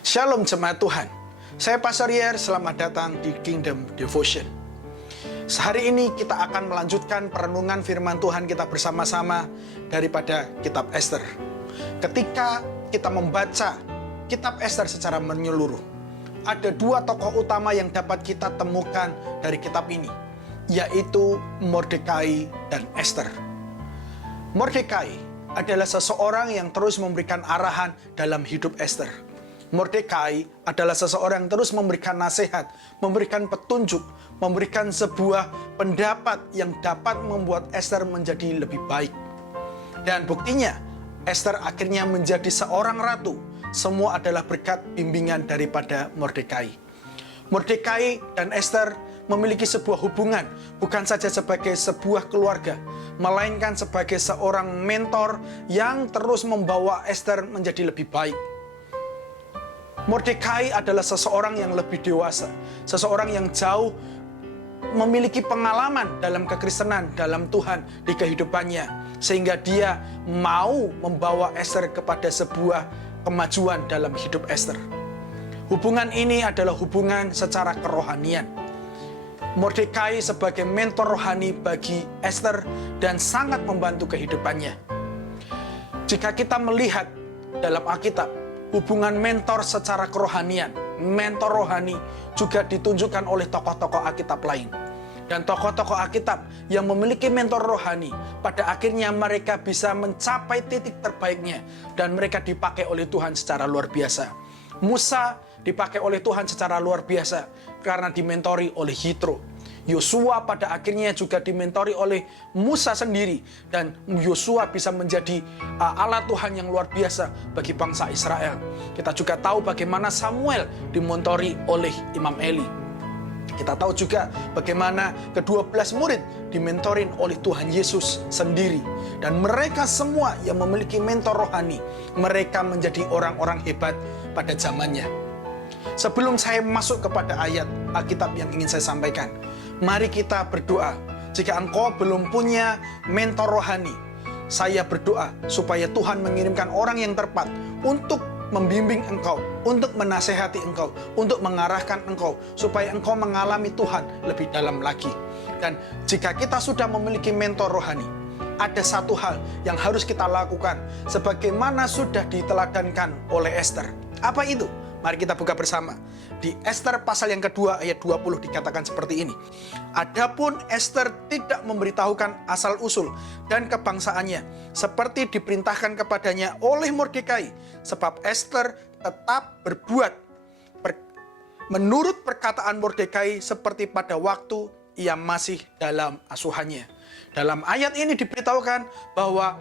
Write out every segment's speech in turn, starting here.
Shalom jemaat Tuhan. Saya Pastor Yer, selamat datang di Kingdom Devotion. Sehari ini kita akan melanjutkan perenungan firman Tuhan kita bersama-sama daripada kitab Ester. Ketika kita membaca kitab Ester secara menyeluruh, ada dua tokoh utama yang dapat kita temukan dari kitab ini, yaitu Mordekai dan Ester. Mordekai adalah seseorang yang terus memberikan arahan dalam hidup Ester. Mordekai adalah seseorang yang terus memberikan nasihat, memberikan petunjuk, memberikan sebuah pendapat yang dapat membuat Ester menjadi lebih baik. Dan buktinya, Ester akhirnya menjadi seorang ratu. Semua adalah berkat bimbingan daripada Mordekai. Mordekai dan Ester memiliki sebuah hubungan, bukan saja sebagai sebuah keluarga, melainkan sebagai seorang mentor yang terus membawa Ester menjadi lebih baik. Mordekai adalah seseorang yang lebih dewasa, seseorang yang jauh memiliki pengalaman dalam kekristenan, dalam Tuhan di kehidupannya, sehingga dia mau membawa Ester kepada sebuah kemajuan dalam hidup Ester. Hubungan ini adalah hubungan secara kerohanian. Mordekai sebagai mentor rohani bagi Ester dan sangat membantu kehidupannya. Jika kita melihat dalam Alkitab, hubungan mentor secara kerohanian, mentor rohani juga ditunjukkan oleh tokoh-tokoh Alkitab lain. Dan tokoh-tokoh Alkitab yang memiliki mentor rohani, pada akhirnya mereka bisa mencapai titik terbaiknya. Dan mereka dipakai oleh Tuhan secara luar biasa. Musa dipakai oleh Tuhan secara luar biasa karena dimentori oleh Yitro. Yosua pada akhirnya juga dimentori oleh Musa sendiri, dan Yosua bisa menjadi alat Tuhan yang luar biasa bagi bangsa Israel. Kita juga tahu bagaimana Samuel dimentori oleh Imam Eli. Kita tahu juga bagaimana ke-12 murid dimentorin oleh Tuhan Yesus sendiri. Dan mereka semua yang memiliki mentor rohani, mereka menjadi orang-orang hebat pada zamannya. Sebelum saya masuk kepada ayat Alkitab yang ingin saya sampaikan, mari kita berdoa. Jika engkau belum punya mentor rohani, saya berdoa supaya Tuhan mengirimkan orang yang tepat untuk membimbing engkau, untuk menasehati engkau, untuk mengarahkan engkau, supaya engkau mengalami Tuhan lebih dalam lagi. Dan jika kita sudah memiliki mentor rohani, ada satu hal yang harus kita lakukan, sebagaimana sudah diteladankan oleh Ester. Apa itu? Mari kita buka bersama. Di Ester pasal yang kedua ayat 20 dikatakan seperti ini. Adapun Ester tidak memberitahukan asal-usul dan kebangsaannya, seperti diperintahkan kepadanya oleh Mordekai, sebab Ester tetap berbuat menurut perkataan Mordekai seperti pada waktu ia masih dalam asuhannya. Dalam ayat ini diberitahukan bahwa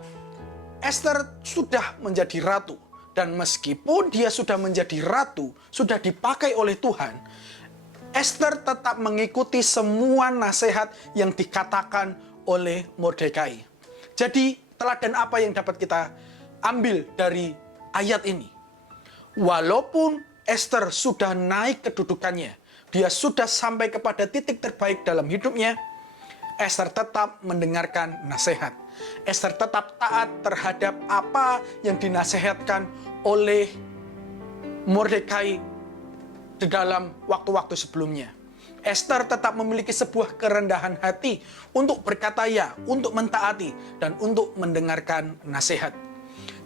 Ester sudah menjadi ratu. Dan meskipun dia sudah menjadi ratu, sudah dipakai oleh Tuhan, Ester tetap mengikuti semua nasihat yang dikatakan oleh Mordekai. Jadi, teladan apa yang dapat kita ambil dari ayat ini? Walaupun Ester sudah naik kedudukannya, dia sudah sampai kepada titik terbaik dalam hidupnya, Ester tetap mendengarkan nasihat. Ester tetap taat terhadap apa yang dinasihatkan oleh Mordekai di dalam waktu-waktu sebelumnya. Ester tetap memiliki sebuah kerendahan hati untuk berkata ya, untuk mentaati, dan untuk mendengarkan nasihat.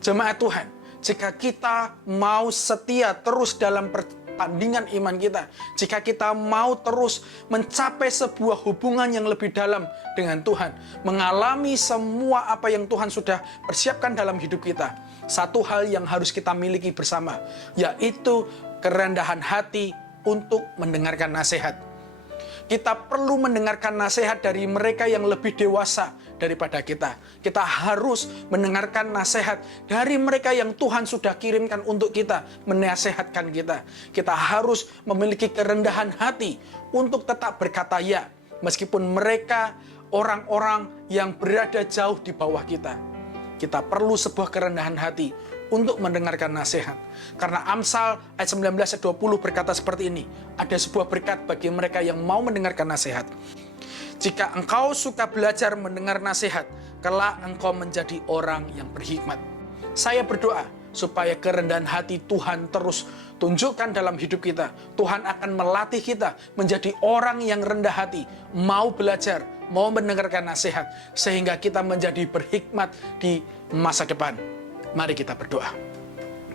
Jemaat Tuhan, jika kita mau setia terus dalam pertandingan iman kita, jika kita mau terus mencapai sebuah hubungan yang lebih dalam dengan Tuhan, mengalami semua apa yang Tuhan sudah persiapkan dalam hidup kita, satu hal yang harus kita miliki bersama, yaitu kerendahan hati untuk mendengarkan nasihat. Kita perlu mendengarkan nasihat dari mereka yang lebih dewasa daripada kita. Kita harus mendengarkan nasihat dari mereka yang Tuhan sudah kirimkan untuk kita, menasehatkan kita. Kita harus memiliki kerendahan hati untuk tetap berkata ya, meskipun mereka orang-orang yang berada jauh di bawah kita. Kita perlu sebuah kerendahan hati untuk mendengarkan nasihat. Karena Amsal ayat 19 ayat 20 berkata seperti ini, ada sebuah berkat bagi mereka yang mau mendengarkan nasihat. Jika engkau suka belajar mendengar nasihat, kelak engkau menjadi orang yang berhikmat. Saya berdoa, supaya kerendahan hati Tuhan terus tunjukkan dalam hidup kita. Tuhan akan melatih kita menjadi orang yang rendah hati, mau belajar, mau mendengarkan nasihat, sehingga kita menjadi berhikmat di masa depan. Mari kita berdoa.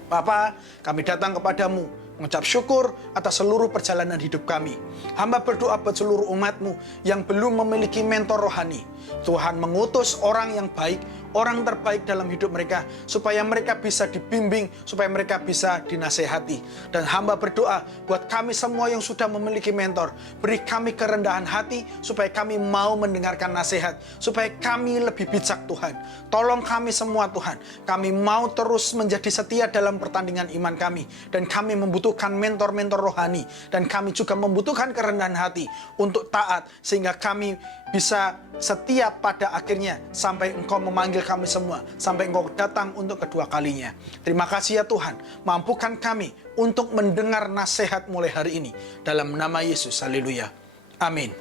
Bapa, kami datang kepadamu, mengucap syukur atas seluruh perjalanan hidup kami. Hamba berdoa buat seluruh umat-Mu yang belum memiliki mentor rohani. Tuhan mengutus orang yang baik, orang terbaik dalam hidup mereka, supaya mereka bisa dibimbing, supaya mereka bisa dinasehati. Dan hamba berdoa buat kami semua yang sudah memiliki mentor, beri kami kerendahan hati, supaya kami mau mendengarkan nasihat, supaya kami lebih bijak Tuhan. Tolong kami semua Tuhan, kami mau terus menjadi setia dalam pertandingan iman kami, dan kami membutuhkan mentor-mentor rohani, dan kami juga membutuhkan kerendahan hati untuk taat, sehingga kami bisa setia pada akhirnya sampai Engkau memanggil kami semua, sampai Engkau datang untuk kedua kalinya. Terima kasih ya Tuhan, mampukan kami untuk mendengar nasihat mulai hari ini. Dalam nama Yesus, haleluya. Amin.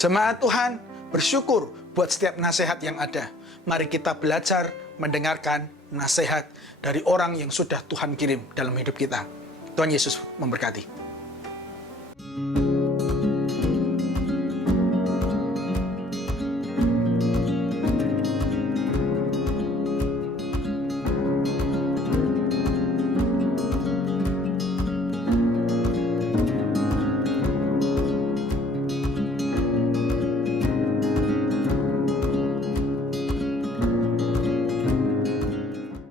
Jemaat Tuhan, bersyukur buat setiap nasihat yang ada. Mari kita belajar mendengarkan nasihat dari orang yang sudah Tuhan kirim dalam hidup kita. Tuhan Yesus memberkati.